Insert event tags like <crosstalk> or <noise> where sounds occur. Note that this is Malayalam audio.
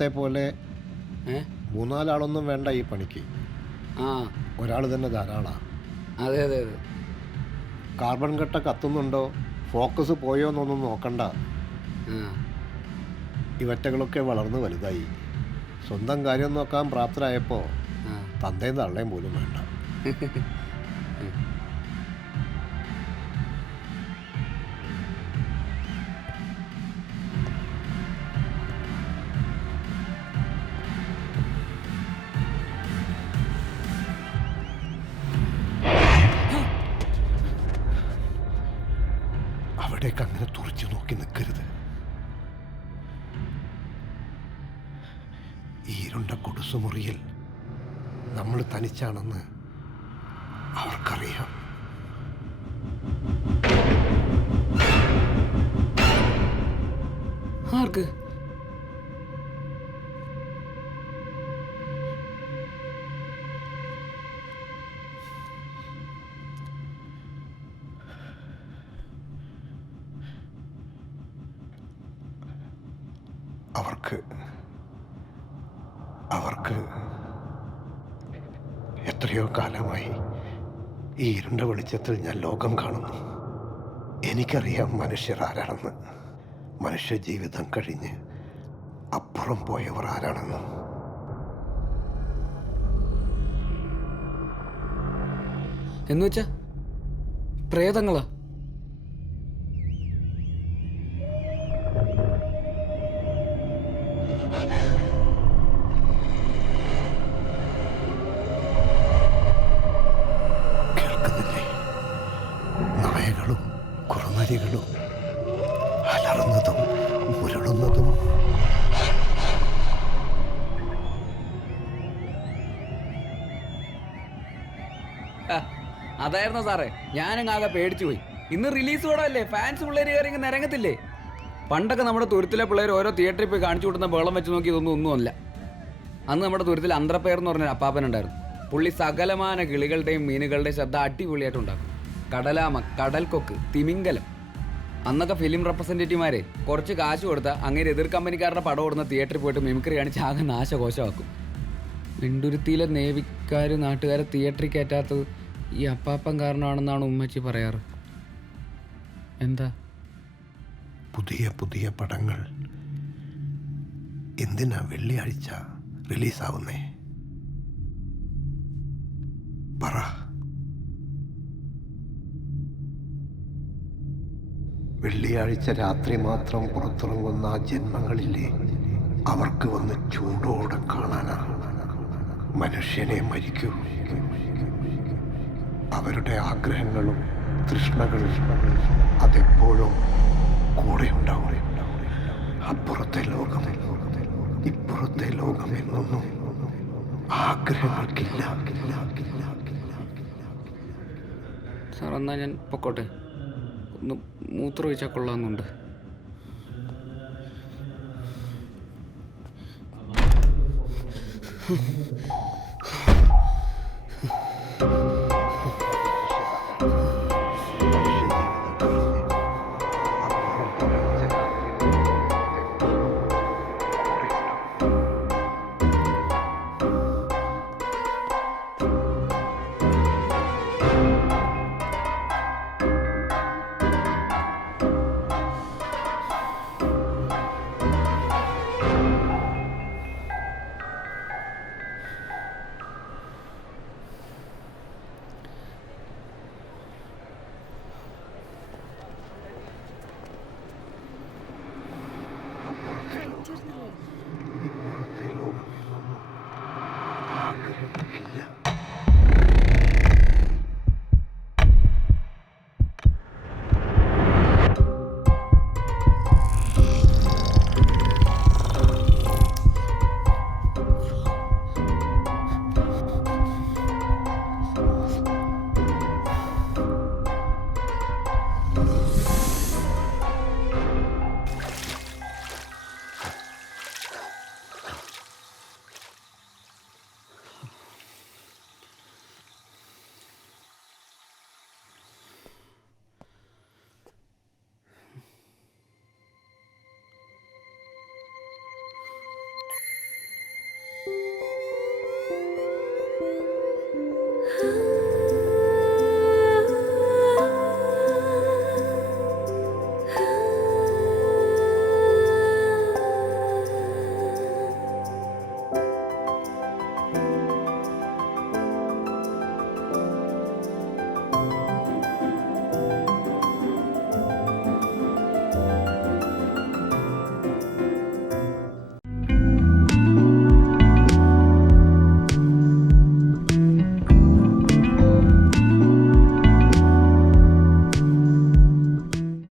നേരത്തെ പോലെ മൂന്നാലാളൊന്നും വേണ്ട ഈ പണിക്ക് ആ ഒരാൾ തന്നെ ധാരാളമാണ് അതെ അതെ അതെ കാർബൺ കട്ട കത്തുന്നുണ്ടോ ഫോക്കസ് പോയോ എന്നൊന്നും നോക്കണ്ട ഇവറ്റകളൊക്കെ വളർന്ന് വലുതായി സ്വന്തം കാര്യം നോക്കാൻ പ്രാപ്തരായപ്പോൾ തന്തയും തള്ളയും പോലും വേണ്ട <laughs> അങ്ങനെ തുറച്ചു നോക്കി നിൽക്കരുത് ഈ രണ്ട ഇരുണ്ട മുറിയിൽ നമ്മൾ തനിച്ചാണെന്ന് അവർക്കറിയാം ആർക്ക് അവർക്ക് അവർക്ക് എത്രയോ കാലമായി ഈ ഇരുണ്ട വെളിച്ചത്തിൽ ഞാൻ ലോകം കാണുന്നു എനിക്കറിയാം മനുഷ്യർ ആരാണെന്ന് മനുഷ്യ ജീവിതം കഴിഞ്ഞ് അപ്പുറം പോയവർ ആരാണെന്ന് എന്നുവെച്ചാ പ്രേതങ്ങളാ അതായിരുന്നു സാറേ ഞാനങ്ങ് ആകെ പേടിച്ചു പോയി ഇന്ന് റിലീസ് പടമല്ലേ ഫാൻസ് പിള്ളേർ കയറി ഇറങ്ങത്തില്ലേ പണ്ടൊക്കെ നമ്മുടെ തുരുത്തിലെ പിള്ളേർ ഓരോ തിയേറ്ററിൽ പോയി കാണിച്ചു കൊടുക്കുന്ന ബേളം വെച്ച് നോക്കി ഇതൊന്നും ഒന്നുമല്ല അന്ന് നമ്മുടെ തുരുത്തിൽ അന്ത്രപ്പയർ എന്ന് പറഞ്ഞൊരു അപ്പാപ്പനുണ്ടായിരുന്നു പുള്ളി സകലമാന കിളികളുടെയും മീനുകളുടെയും ശബ്ദം അടിപൊളിയായിട്ടുണ്ടാക്കും കടലാമ കടൽക്കൊക്ക് തിമിംഗലം അന്നൊക്കെ ഫിലിം റെപ്രസെൻറ്റേറ്റീവ്മാരെ കുറച്ച് കാശ് കൊടുത്താൽ അങ്ങനെ എതിർ കമ്പനിക്കാരുടെ പടം ഓടുന്ന തിയേറ്ററിൽ പോയിട്ട് മിമിക്രി കാണിച്ച് ആകെ നാശകോശമാക്കും വെണ്ടുരുത്തിയിലെ നേവിക്കാർ നാട്ടുകാരെ തിയേറ്ററിൽ കയറ്റാത്തത് ഈ അപ്പാപ്പൻ കാരണമാണെന്നാണ് ഉമ്മച്ചി പറയാറ് എന്താ പുതിയ പുതിയ പടങ്ങൾ എന്തിനാ വെള്ളിയാഴ്ച റിലീസാവുന്നേ പറ വെള്ളിയാഴ്ച രാത്രി മാത്രം പുറത്തിറങ്ങുന്ന ജന്മങ്ങളില്ലേ അവർക്ക് വന്ന് ചൂടോടെ കാണാനാണ് മനുഷ്യനെ മരിക്കൂ അവരുടെ ആഗ്രഹങ്ങളും തൃഷ്ണകളും അതെപ്പോഴും കൂടെ ഉണ്ടാവും അപ്പുറത്തെ ലോകം ഇപ്പുറത്തെ ലോകം എന്നൊന്നും ആഗ്രഹങ്ങൾക്കില്ല സാർ എന്നാൽ ഞാൻ പൊക്കോട്ടെ ഒന്ന് മൂത്ര മൂത്രമൊഴിച്ചാൽ കൊള്ളാമെന്നുണ്ട്